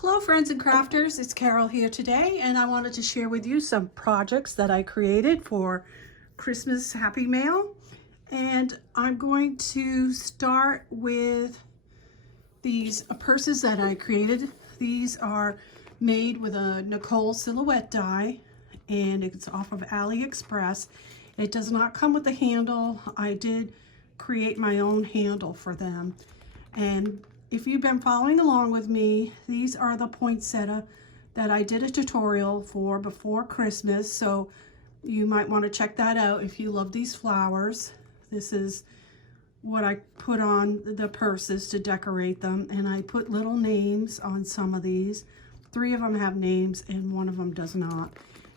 Hello friends and crafters, it's Carol here today, and I wanted to share with you some projects that I created for Christmas Happy Mail. And I'm going to start with these purses that I created. These are made with a Nicole silhouette die, and it's off of Aliexpress. It does not come with a handle. I did create my own handle for them. And if you've been following along with me, these are the poinsettia that I did a tutorial for before Christmas, so you might want to check that out if you love these flowers. This is what I put on the purses to decorate them, and I put little names on some of these. 3 of them have names and 1 of them does not.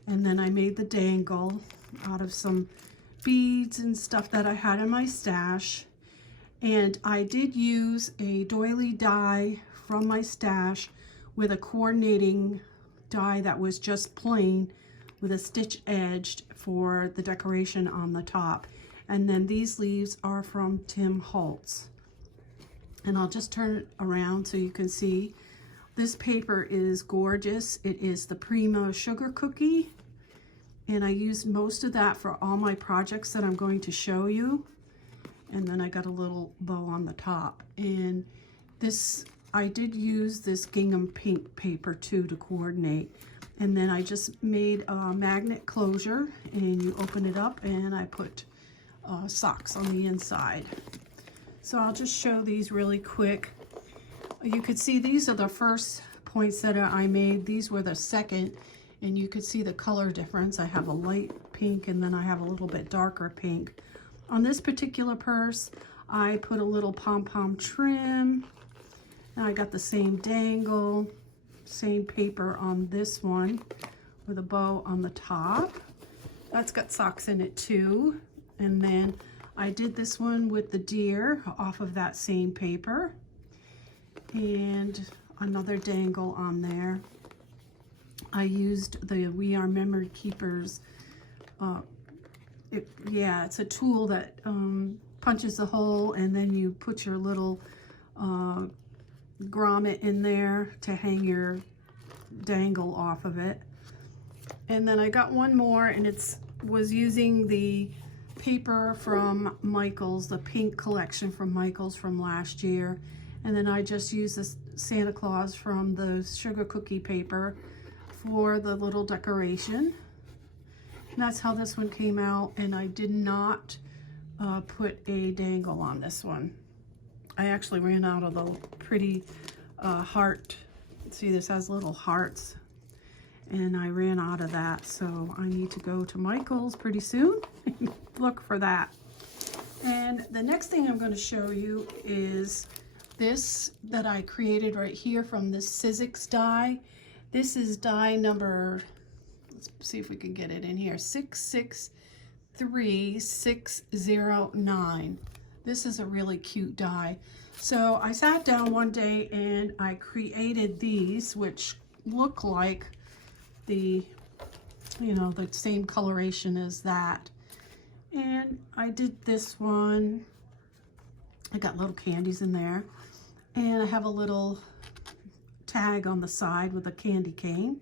And then I made the dangle out of some beads and stuff that I had in my stash. And I did use a doily die from my stash with a coordinating die that was just plain with a stitch edged for the decoration on the top. And then these leaves are from Holtz. And I'll just turn it around so you can see. This paper is gorgeous. It is the Prima sugar cookie. And I used most of that for all my projects that I'm going to show you. And then I got a little bow on the top. And this, I did use this gingham pink paper too to coordinate. And then I just made a magnet closure, and you open it up, and I put socks on the inside. So I'll just show these really quick. You could see these are the first poinsettia I made. These were the second, and you could see the color difference. I have a light pink, and then I have a little bit darker pink. On this particular purse, I put a little pom-pom trim, and I got the same dangle, same paper on this one with a bow on the top. That's got socks in it too. And then I did this one with the deer off of that same paper, and another dangle on there. I used the We Are Memory Keepers it's a tool that punches a hole, and then you put your little grommet in there to hang your dangle off of it. And then I got one more, and was using the paper from Michael's, the pink collection from Michael's from last year. And then I just used this Santa Claus from the sugar cookie paper for the little decoration. And that's how this one came out, and I did not put a dangle on this one. I actually ran out of the pretty heart. See, this has little hearts, and I ran out of that, so I need to go to Michael's pretty soon and look for that. And the next thing I'm going to show you is this that I created right here from this Sizzix die. This is die number, let's see if we can get it in here, 663609. This is a really cute die. So I sat down one day and I created these, which look like the same coloration as that. And I did this one. I got little candies in there, and I have a little tag on the side with a candy cane.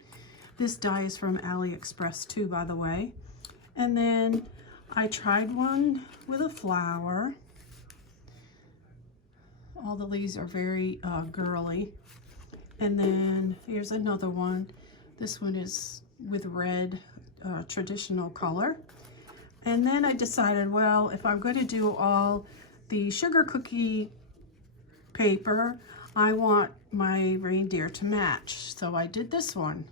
This die is from Aliexpress too, by the way. And then I tried one with a flower. All the leaves are very girly. And then here's another one. This one is with red, traditional color. And then I decided, well, if I'm going to do all the sugar cookie paper, I want my reindeer to match. So I did this one.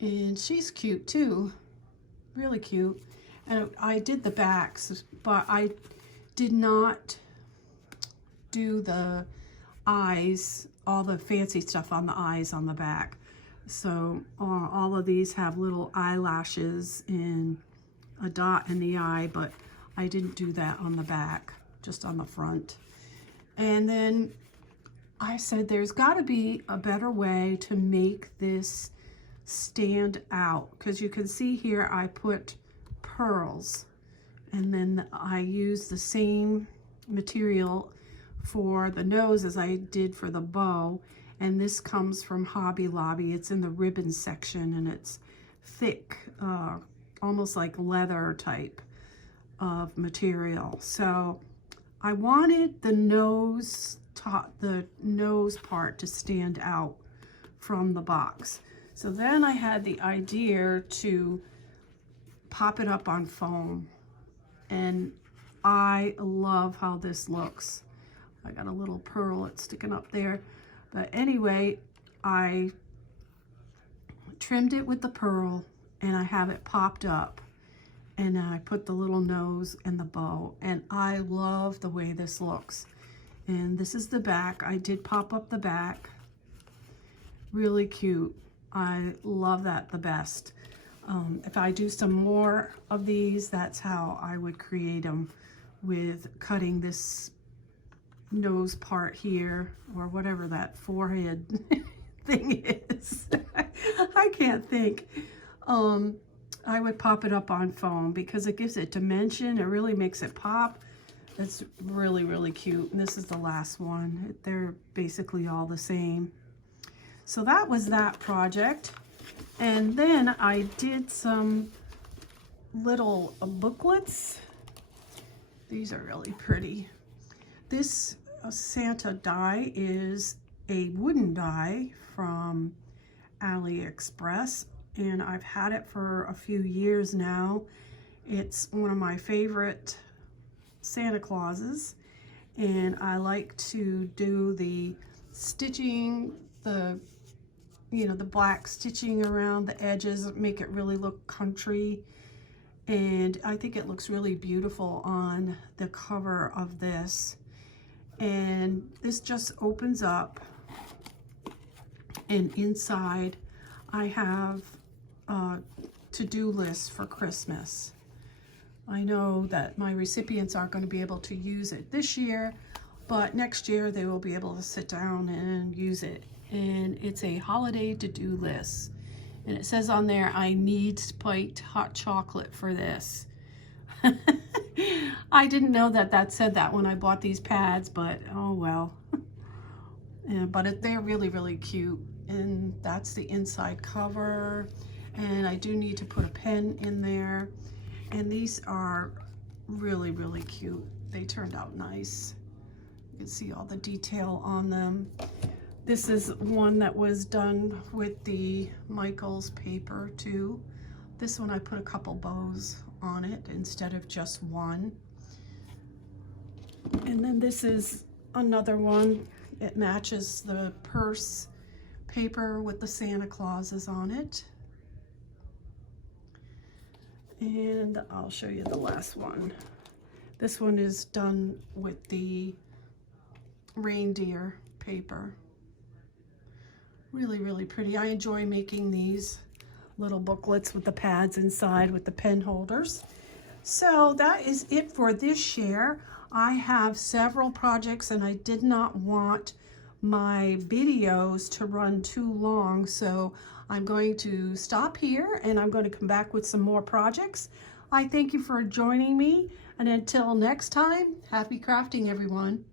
And she's cute too, really cute. And I did the backs, but I did not do the eyes, all the fancy stuff on the eyes on the back. So all of these have little eyelashes and a dot in the eye, but I didn't do that on the back, just on the front. And then I said there's got to be a better way to make this stand out, because you can see here I put pearls, and then I used the same material for the nose as I did for the bow, And this comes from Hobby Lobby. It's in the ribbon section, and it's thick, almost like leather type of material. So I wanted the nose part to stand out from the box. So then I had the idea to pop it up on foam, and I love how this looks. I got a little pearl sticking up there, but anyway, I trimmed it with the pearl and I have it popped up, and I put the little nose and the bow, and I love the way this looks. And this is the back. I did pop up the back. Really cute. I love that the best. If I do some more of these, that's how I would create them, with cutting this nose part here, or whatever that forehead thing is. I can't think. I would pop it up on foam because it gives it dimension. It really makes it pop. It's really, really cute. And this is the last one. They're basically all the same. So that was that project. And then I did some little booklets. These are really pretty. This Santa die is a wooden die from Aliexpress, and I've had it for a few years now. It's one of my favorite Santa Clauses, and I like to do the stitching, the black stitching around the edges, make it really look country. And I think it looks really beautiful on the cover of this. And this just opens up, and inside I have a to-do list for Christmas. I know that my recipients aren't going to be able to use it this year, but next year they will be able to sit down and use it. And it's a holiday to-do list. And it says on there, I need spiked hot chocolate for this. I didn't know that said that when I bought these pads, but oh well. Yeah, but they're really, really cute. And that's the inside cover. And I do need to put a pen in there. And these are really, really cute. They turned out nice. You can see all the detail on them. This is one that was done with the Michaels paper too. This one I put a couple bows on it instead of just one. And then this is another one. It matches the purse paper with the Santa Clauses on it. And I'll show you the last one. This one is done with the reindeer paper. Really, really pretty. I enjoy making these little booklets with the pads inside with the pen holders. So that is it for this share. I have several projects, and I did not want my videos to run too long, so I'm going to stop here and I'm going to come back with some more projects. I thank you for joining me, and until next time, happy crafting, everyone.